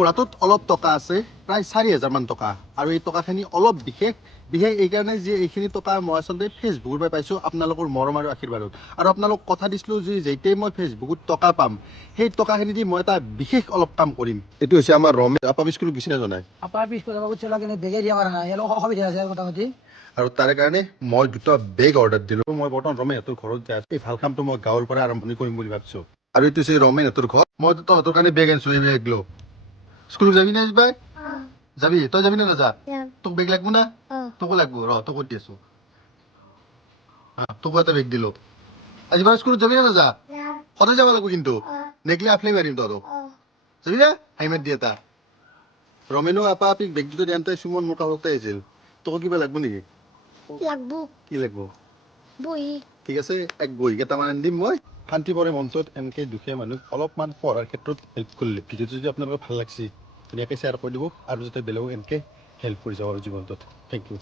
মোৰ হাতত অলপ টকা আছে, প্ৰায় 4,000 মান টকা। আৰু এই টকাখিনি অলপ বিশেষ এইকাৰণে যে এইখিনি টকা মই আচলতে ফেচবুকৰ পৰা পাইছোঁ আপোনালোকৰ মৰম আৰু আশীৰ্বাদত। আৰু আপোনালোক কথা দিছিলোঁ যে যেতিয়াই মই ফেচবুকত টকা পাম, সেই টকাখিনি দি মই এটা বিশেষ অলপ কাম কৰিম। এইটো হৈছে আমাৰ ৰমেশ আপা স্কুলত গুচি নাজনাই আপা পিছ যাব চলা কিনে বেগে দিয়া পাৰা নাই অলপ অসুবিধা আছে মোটামুটি। আৰু তাৰে কাৰণে মই 2টা বেগ অৰ্ডাৰ দিলোঁ। মই বৰ্তমান ৰমেশহঁতৰ ঘৰত যাই আছোঁ। এই ভাল কামটো মই গাঁৱৰ পৰা আৰম্ভণি কৰিম বুলি ভাবিছোঁ। আৰু এইটো হৈছে ৰমেশহঁতৰ ঘৰ। মই তহঁতৰ কাৰণে বেগ আনিছোঁ, এই বেগ ল। স্কুলত যাবি না এইবাৰ? যাবি? তই যাবি না নাযা? তোক বেগ লাগব না? তোকো লাগব, ৰ তোকো দি আছোঁ। তোকো এটা বেগ দিলোঁ। আজিবাৰ স্কুলত যাবি না নাযা? সদায় যাব লাগিব কিন্তু, নেগলে আফলাই মাৰিম তহঁতক। যাবি না? হাইমাত দি এটা। ৰমেনো আপা আপিক বেগ দুটা দিয়ান্তে সুমন মোৰ কাষতে আহিছিল। তোকো কিবা লাগব নেকি? লাগব কি লাগব? বহি ঠিক আছে, এক বহি কেইটামান আনি দিম মই। শান্তি পৰে মনটোত এনেকৈ দুখীয়া মানুহ অলপমান পঢ়াৰ ক্ষেত্ৰত হেল্প কৰিলে। ভিডিঅ'টো যদি আপোনালোকৰ ভাল লাগিছে ধুনীয়াকৈ শ্বেয়াৰ কৰি দিব আৰু যাতে বেলেগক এনেকৈ হেল্প কৰি যাওঁ আৰু জীৱনটোত। Thank U.